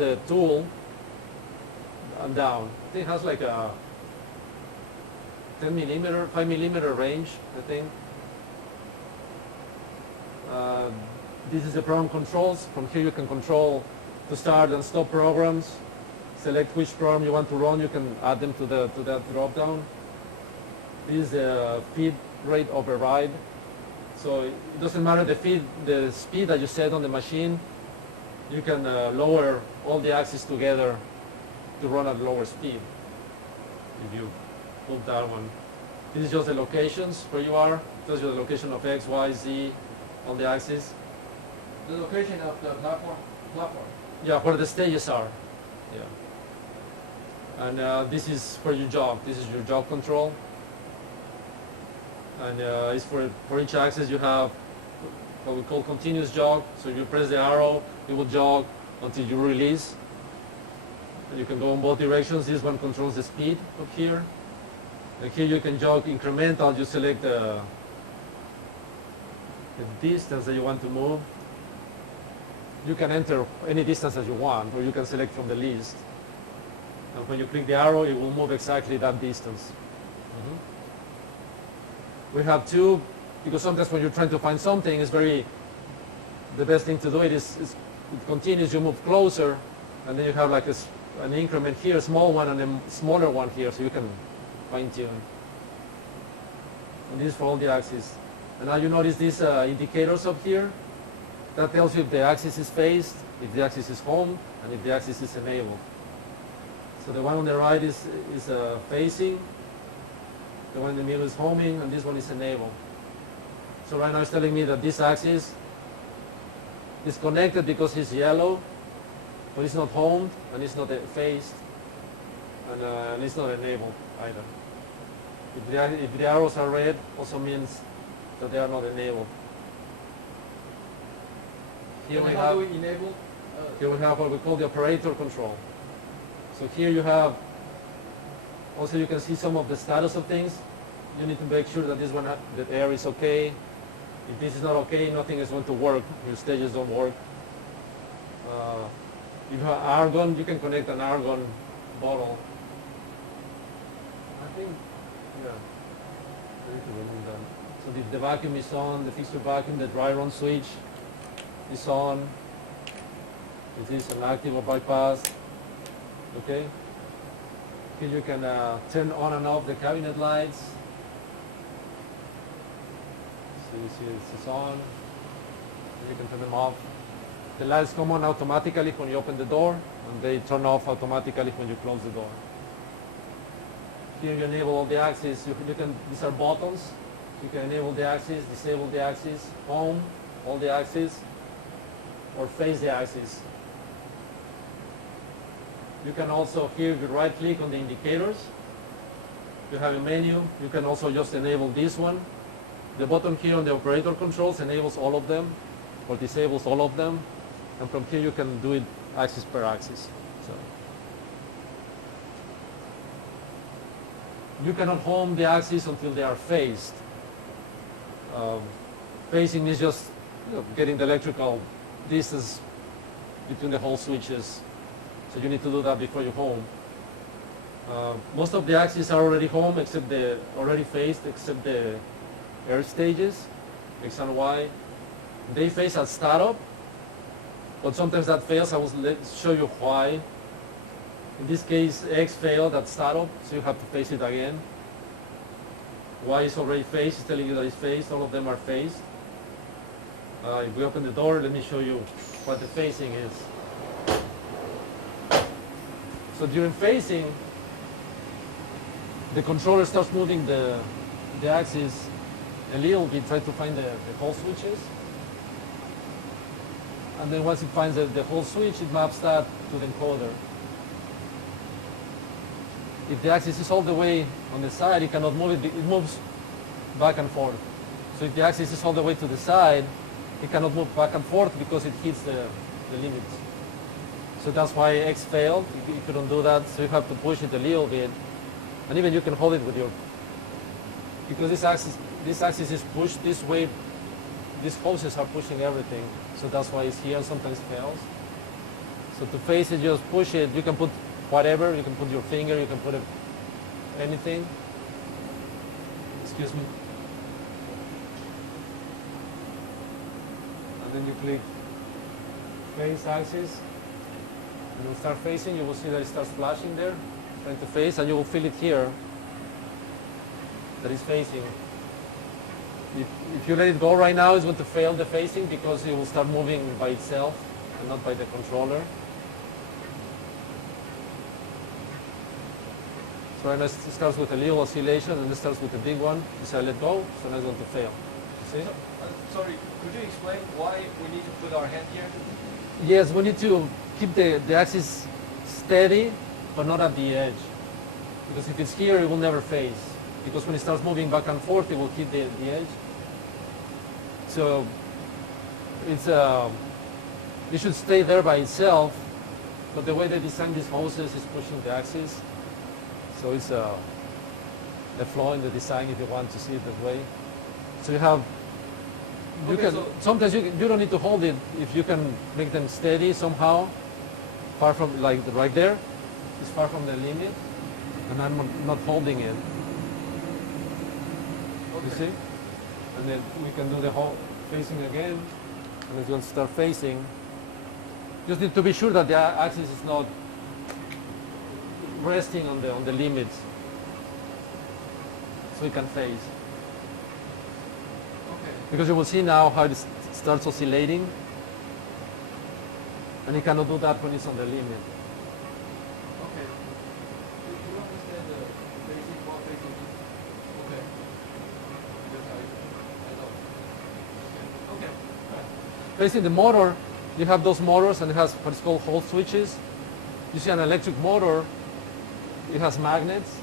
of the tool and down. I think it has like a 10 millimeter, 5 millimeter range, I think. This is the Prong Controls. From here you can control to start and stop programs. Select which program you want to run. You can add them to that drop down. This is the feed rate override. So it doesn't matter the speed that you set on the machine. You can lower all the axes together to run at lower speed. If you pull that one. This is just the locations where you are. It tells you the location of X, Y, Z on the axis. The location of the platform? Yeah, where the stages are. Yeah. And this is where you jog. This is your jog control. And it's for each axis you have what we call continuous jog. So you press the arrow, it will jog until you release. And you can go in both directions. This one controls the speed up here. And here you can jog incremental. You select the distance that you want to move. You can enter any distance that you want, or you can select from the list. And when you click the arrow, it will move exactly that distance. We have two, because sometimes when you're trying to find something, the best thing to do it is it continues, you move closer, and then you have like an increment here, a small one, and a smaller one here, so you can fine tune. And this is for all the axes. And now you notice these indicators up here. That tells you if the axis is phased, if the axis is home, and if the axis is enabled. So the one on the right is phasing, the one in the middle is homing, and this one is enabled. So right now it's telling me that this axis is connected because it's yellow, but it's not homed, and it's not phased, and it's not enabled either. If the arrows are red, also means that they are not enabled. Here we have what we call the operator control. So here you have, also you can see some of the status of things. You need to make sure that this one, that air is okay. If this is not okay, nothing is going to work. Your stages don't work. If you have argon, you can connect an argon bottle. I think, yeah. I need to remove that. So if the vacuum is on, the fixture vacuum, the dry run switch is on. Is this an active or bypass? Okay. Here you can turn on and off the cabinet lights. So you see it's on. You can turn them off. The lights come on automatically when you open the door, and they turn off automatically when you close the door. Here you enable all the axes. These are buttons. You can enable the axis, disable the axis, home all the axes, or face the axis. You can also, here if you right click on the indicators, you have a menu. You can also just enable this one. The button here on the operator controls enables all of them, or disables all of them. And from here you can do it axis per axis. So you cannot home the axis until they are phased. Phasing is just getting the electrical distance between the whole switches. So you need to do that before you home. Most of the axes are already home, already phased, except the air stages, X and Y. They phase at startup, but sometimes that fails. I will show you why. In this case, X failed at startup, so you have to phase it again. Y is already phased, it's telling you that it's phased. All of them are phased. If we open the door, let me show you what the phasing is. So during phasing, the controller starts moving the axis a little bit, try to find the whole switches. And then once it finds the whole switch, it maps that to the encoder. If the axis is all the way on the side, it cannot move it. It moves back and forth. So if the axis is all the way to the side, it cannot move back and forth because it hits the limits. So that's why X failed. You couldn't do that. So you have to push it a little bit. And even you can hold it with your, because this axis is pushed this way. These hoses are pushing everything. So that's why it's here and sometimes fails. So to face it, just push it. You can put whatever. You can put your finger. You can put anything. Excuse me. And then you click face axis. And you'll start facing. You will see that it starts flashing there, trying to face, and you will feel it here that it's facing. If you let it go right now, it's going to fail the facing because it will start moving by itself and not by the controller. So right now it starts with a little oscillation and it starts with a big one. You say let go, so now it's going to fail. See? So, sorry, could you explain why we need to put our hand here? Yes, we need to keep the axis steady, but not at the edge. Because if it's here, it will never phase. Because when it starts moving back and forth, it will hit the edge. So it's it should stay there by itself, but the way they design these hoses is pushing the axis. So it's a flaw in the design if you want to see it that way. So you have, you Okay, can, so- sometimes you don't need to hold it if you can make them steady somehow, far from, like right there, it's far from the limit, and I'm not holding it. You see? And then we can do the whole facing again, and it's going to start facing. Just need to be sure that the axis is not resting on the limits, so it can phase. Okay. Because you will see now how it starts oscillating, and it cannot do that when it's on the limit. Okay. Do you understand the basic what basic is? Okay. Because I know. Okay. Okay. Facing the motor, you have those motors, and it has what is called Hall switches. You see an electric motor, it has magnets,